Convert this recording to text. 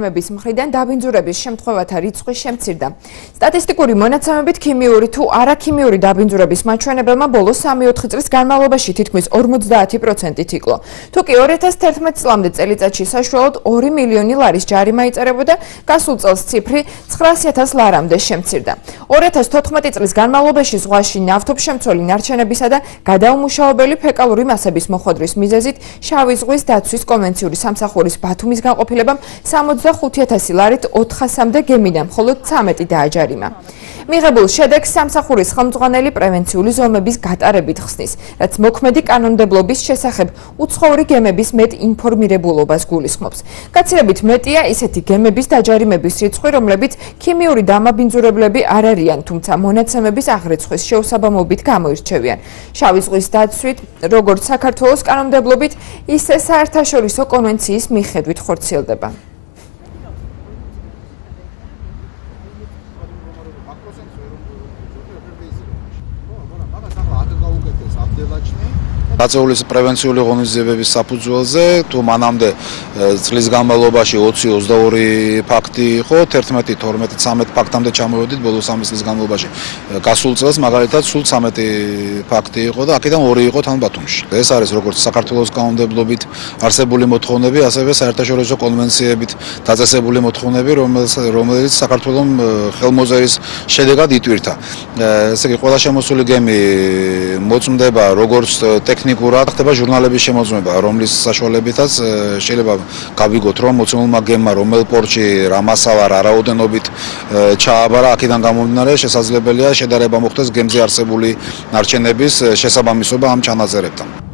მების მხრიდან დაბინძურების შემთხვევათა რიცხვი შემცირდა. სტატისტიკური მონაცემებით ქიმიური თუ არაქიმიური დაბინძურების მაჩვენებელმა ბოლო 3-4 წლის განმავლობაში თითქმის 50%-ით იკლო. თუკი 2011 წლამდე წელიწადში საშუალოდ 2 მილიონი ლარის ჯარიმა იწერებოდა, გასულ წელს ციფრი 900.000 ლარამდე შემცირდა. 2014 წლის განმავლობაში ზღვაში ნავთობშემცველი ნარჩენებისა და გადაუმუშავებელი ფეკალური მასების მოხვედრის მიზეზით შავი ზღვის დაცვის კონვენციური სამსახურის ბათუმის განყოფილებამ 65.000 ლარით 400-მდე გემიდან მხოლოდ 13 დააჯარიმა. მიღებულ შედეგს სამსახურის ხელმძღვანელი პრევენციული ზომების გატარებით ხსნის, რაც მოქმედი კანონმდებლობის შესახებ უცხოური გემების მეტ ინფორმირებულობას გულისხმობს. გაცილებით მეტია ისეთი გემების დაჯარიმების რიცხვი, რომლებიც ქიმიური დამაბინძურებლები არ არიან, თუმცა მონაცემების აღრიცხვის შეუსაბამობით გამოირჩევიან. შავი ზღვის დაცვით, როგორც საქართველოს კანონმდებლობით, ისე საერთაშორისო კონვენციის მიხედვით ხორციელდება. გაწეული პრევენციული ღონისძიებების საფუძველზე თუ მანამდე წლის განმავლობაში 20-22 ფაქტი იყო, 11, 12, 13 ფაქტამდე ჩამოვედით ბოლო 3 წლის განმავლობაში. გასულ წელს მაგალითად სულ 13 ფაქტი იყო და აქედან 2 იყო თან ბათუმში. ეს არის როგორც საქართველოს კანონმდებლობით არსებული მოთხოვნები, ასევე საერთაშორისო კონვენციებით დაწესებული მოთხოვნები, რომელიც საქართველოს ხელმოწერის შედეგად იტვირთა. ესე იგი, ყველა შემოსული გემი მოწმდება როგორც ტექნიკურად ხდება ჟურნალების შემოწმება, რომლის საშუალებითაც შეიძლება გავიგოთ, რომ მოცემულმა გემმა რომელ პორტში რა მასალა, რა რაოდენობით ჩააბარა, აქედან გამომდინარე შესაძლებელია შედარება მოხდეს გემზე არსებული ნარჩენების შესაბამისობა ამ ჩანაწერებთან.